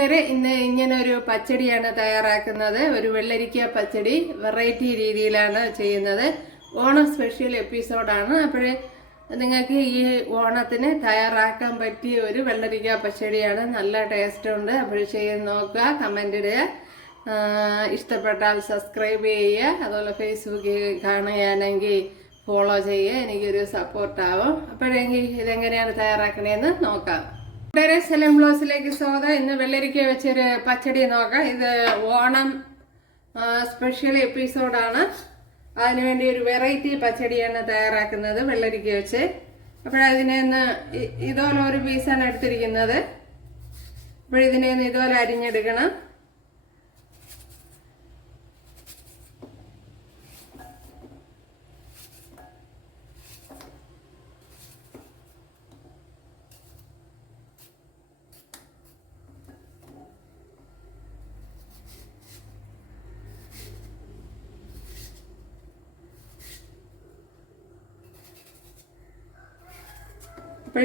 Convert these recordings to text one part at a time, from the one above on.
കൂട്ടുകാരെ, ഇന്ന് ഇങ്ങനെ ഒരു പച്ചടിയാണ് തയ്യാറാക്കുന്നത്. ഒരു വെള്ളരിക്ക പച്ചടി വെറൈറ്റി രീതിയിലാണ് ചെയ്യുന്നത്. ഓണം സ്പെഷ്യൽ എപ്പിസോഡാണ്. അപ്പോഴേ നിങ്ങൾക്ക് ഈ ഓണത്തിന് തയ്യാറാക്കാൻ പറ്റിയ ഒരു വെള്ളരിക്ക പച്ചടിയാണ്. നല്ല ടേസ്റ്റ് ഉണ്ട്. അപ്പോൾ ചെയ്ത് നോക്കുക, കമൻ്റ് ഇടുക, ഇഷ്ടപ്പെട്ടാൽ സബ്സ്ക്രൈബ് ചെയ്യുക. അതുപോലെ ഫേസ്ബുക്കിൽ കാണുകയാണെങ്കിൽ ഫോളോ ചെയ്യുക, എനിക്കൊരു സപ്പോർട്ടാവും. അപ്പോഴെങ്കിൽ ഇതെങ്ങനെയാണ് തയ്യാറാക്കണേന്ന് നോക്കാം. സലം ബ്ലോസിലേക്ക് സ്വാഗതം. ഇന്ന് വെള്ളരിക്ക വെച്ചൊരു പച്ചടി നോക്കാം. ഇത് ഓണം സ്പെഷ്യൽ എപ്പിസോഡാണ്. അതിനുവേണ്ടി ഒരു വെറൈറ്റി പച്ചടിയാണ് തയ്യാറാക്കുന്നത് വെള്ളരിക്ക വെച്ച്. അപ്പോഴതിനെ ഇതുപോലെ ഒരു പീസാണ് എടുത്തിരിക്കുന്നത്. അപ്പോഴിതിനെ ഇതുപോലെ അരിഞ്ഞെടുക്കണം.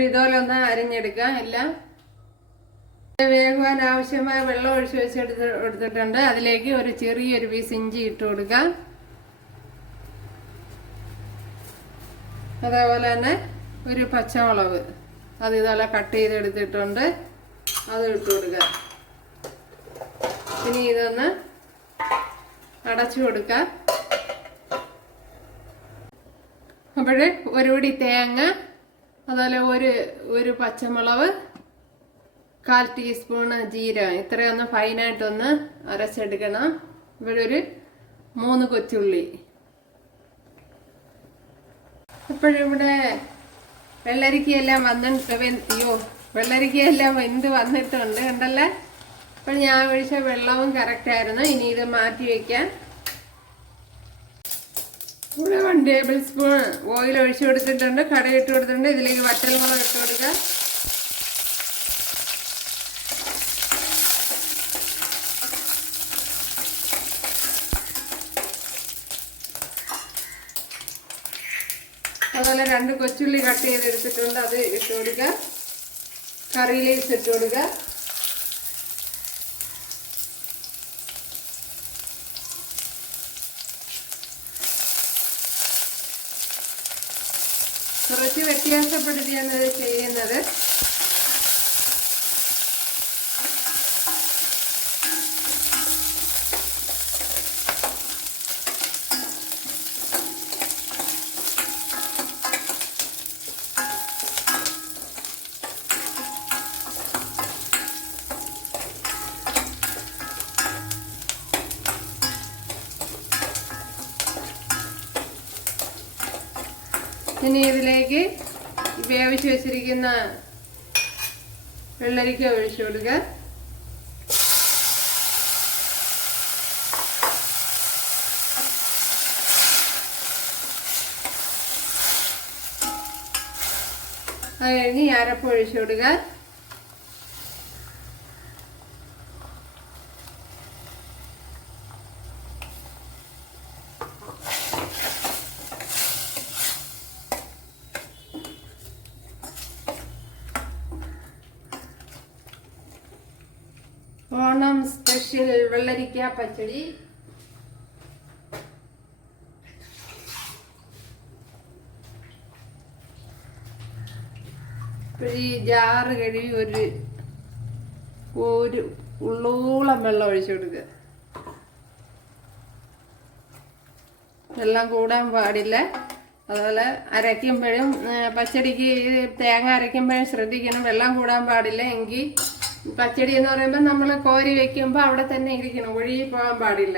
ഇതുപോലെ ഒന്ന് അരിഞ്ഞെടുക്കാം. എല്ലാം വേകുവാൻ ആവശ്യമായ വെള്ളം ഒഴിച്ച് എടുത്തിട്ടുണ്ട്. അതിലേക്ക് ഒരു ചെറിയൊരു പീസ് ഇഞ്ചി ഇട്ട് കൊടുക്കാം. അതേപോലെ തന്നെ ഒരു പച്ചമുളക് അത് ഇതുപോലെ കട്ട് ചെയ്തെടുത്തിട്ടുണ്ട്, അത് ഇട്ട് കൊടുക്കാം. ഇനി ഇതൊന്ന് അടച്ചു കൊടുക്കാം. അപ്പോഴേ ഒരു പിടി തേങ്ങ, അതുപോലെ ഒരു പച്ചമുളക്, 1/4 ടീസ്പൂണ് ജീരകം, ഇത്രയൊന്ന് ഫൈനായിട്ടൊന്ന് അരച്ചെടുക്കണം. ഇവിടെ ഒരു 3 കൊച്ചുള്ളി. അപ്പോഴിവിടെ വെള്ളരിക്കയെല്ലാം വെള്ളരിക്കയെല്ലാം വെന്ത് വന്നിട്ടുണ്ട്, കണ്ടല്ലേ. അപ്പോൾ ഞാൻ ഒഴിച്ച വെള്ളവും കറക്റ്റായിരുന്നു. ഇനി ഇത് മാറ്റി വയ്ക്കാം. ഇവിടെ 1 ടേബിൾ സ്പൂൺ ഓയിൽ ഒഴിച്ചു കൊടുത്തിട്ടുണ്ട്, കടുക് കൊടുത്തിട്ടുണ്ട്. ഇതിലേക്ക് വറ്റൽമുളക് ഇട്ട് കൊടുക്കുക. അതുപോലെ 2 കൊച്ചുള്ളി കട്ട് ചെയ്തെടുത്തിട്ടുണ്ട്, അത് ഇട്ട് കൊടുക്കുക. കറി ലീവ്സ് ഇട്ട് കൊടുക്കുക. കുറച്ച് വ്യത്യാസപ്പെടുത്തിയാണ് ഇത് ചെയ്യുന്നത്. ഇനി ഇതിലേക്ക് വേവിച്ച് വെച്ചിരിക്കുന്ന വെള്ളരിക്ക ഒഴിച്ചു കൊടുക്കുക. അത് കഴിഞ്ഞ് അരപ്പ് ഒഴിച്ചു കൊടുക്കുക. ഓണം സ്പെഷ്യൽ വെള്ളരിക്ക പച്ചടി. ഈ ജാറ് കഴുകി ഒരു ഉള്ളോളം വെള്ളം ഒഴിച്ചു കൊടുക്കുക. വെള്ളം കൂടാൻ പാടില്ല. അതുപോലെ അരയ്ക്കുമ്പോഴും പച്ചടിക്ക് തേങ്ങ അരയ്ക്കുമ്പോഴും ശ്രദ്ധിക്കണം, വെള്ളം കൂടാൻ പാടില്ല. എങ്കിൽ പച്ചടി എന്ന് പറയുമ്പോൾ നമ്മൾ കോരി വെക്കുമ്പോൾ അവിടെ തന്നെ ഇരിക്കണം, ഒഴുകി പോകാൻ പാടില്ല.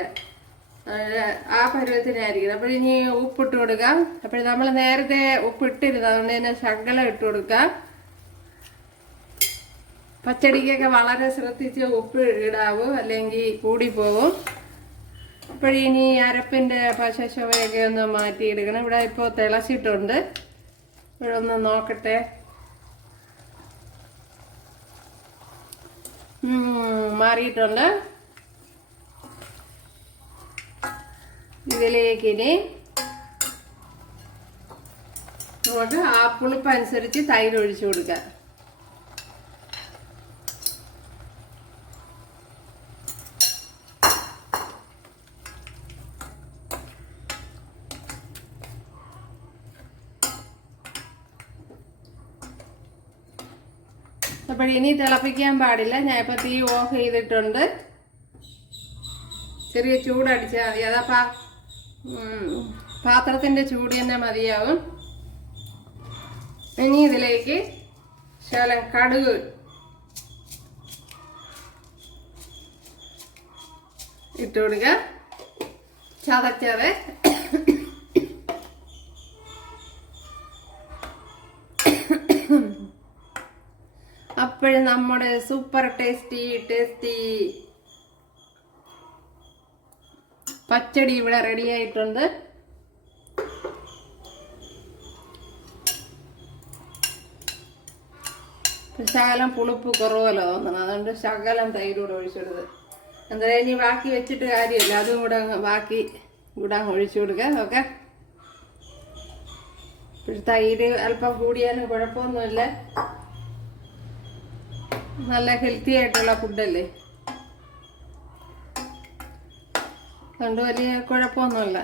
ആ പരുവത്തിനായിരിക്കണം. അപ്പോൾ ഇനി ഉപ്പിട്ട് കൊടുക്കാം. അപ്പോൾ നമ്മൾ നേരത്തെ ഉപ്പിട്ടിരുന്നു, അതുകൊണ്ട് തന്നെ ശകലം ഇട്ട് കൊടുക്കാം. പച്ചടിക്കൊക്കെ വളരെ ശ്രദ്ധിച്ച് ഉപ്പ് ഇടാവൂ, അല്ലെങ്കിൽ കൂടിപ്പോവും. അപ്പോഴിനി അരപ്പിൻ്റെ പശശവയൊക്കെ ഒന്ന് മാറ്റിയെടുക്കണം. ഇവിടെ ഇപ്പോൾ തിളച്ചിട്ടുണ്ട്. ഇപ്പോഴൊന്ന് നോക്കട്ടെ. മാറിയിട്ടുണ്ട്. ഇതിലേക്ക് ഇനി നമുക്ക് ആ പുളിപ്പ് അനുസരിച്ച് തൈര് ഒഴിച്ചു കൊടുക്കാം. അപ്പോൾ ഇനി തിളപ്പിക്കാൻ പാടില്ല. ഞാൻ ഇപ്പോൾ തീ ഓഫ് ചെയ്തിട്ടുണ്ട്. ചെറിയ ചൂടടിച്ചാൽ മതി. അതപ്പാ പാത്രത്തിൻ്റെ ചൂട് തന്നെ മതിയാവും. ഇനി ഇതിലേക്ക് ശകലം കടുക് ഇട്ട് കൊടുക്കുക, ചതച്ചത്. അപ്പോഴും നമ്മുടെ സൂപ്പർ ടേസ്റ്റി പച്ചടി ഇവിടെ റെഡി ആയിട്ടുണ്ട്. ശകലം പുളിപ്പ് കുറവല്ലോ തോന്നണം, അതുകൊണ്ട് ശകലം തൈരൂടെ ഒഴിച്ചെടുത്ത്. എന്തായാലും ഇനി ബാക്കി വെച്ചിട്ട് കാര്യമില്ല, അതും കൂടെ ബാക്കി കൂടെ ഒഴിച്ചു കൊടുക്കുക. ഓക്കെ, തൈര് അല്പം കൂടിയാലും കുഴപ്പമൊന്നുമില്ല, നല്ല ഹെൽത്തി ആയിട്ടുള്ള ഫുഡല്ലേ, അതുകൊണ്ട് വലിയ കുഴപ്പമൊന്നുമില്ല.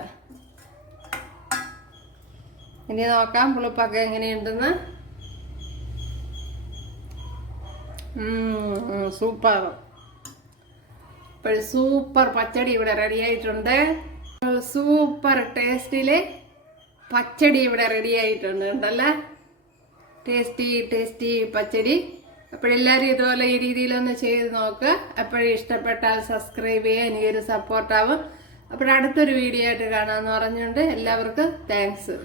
ഇനി നോക്കാം പുളിപ്പൊക്കെ എങ്ങനെയുണ്ടെന്ന്. സൂപ്പർ. ഇപ്പോൾ സൂപ്പർ പച്ചടി ഇവിടെ റെഡി ആയിട്ടുണ്ട്. സൂപ്പർ ടേസ്റ്റില് പച്ചടി ഇവിടെ റെഡി ആയിട്ടുണ്ട് ഉണ്ടല്ലേ. ടേസ്റ്റി പച്ചടി. അപ്പോഴെല്ലാവരും ഇതുപോലെ ഈ രീതിയിലൊന്ന് ചെയ്ത് നോക്കുക. അപ്പോഴും ഇഷ്ടപ്പെട്ടാൽ സബ്സ്ക്രൈബ് ചെയ്യുക, എനിക്കൊരു സപ്പോർട്ടാവും. അപ്പോഴടുത്തൊരു വീഡിയോ ആയിട്ട് കാണാമെന്ന് പറഞ്ഞുകൊണ്ട് എല്ലാവർക്കും താങ്ക്സ്.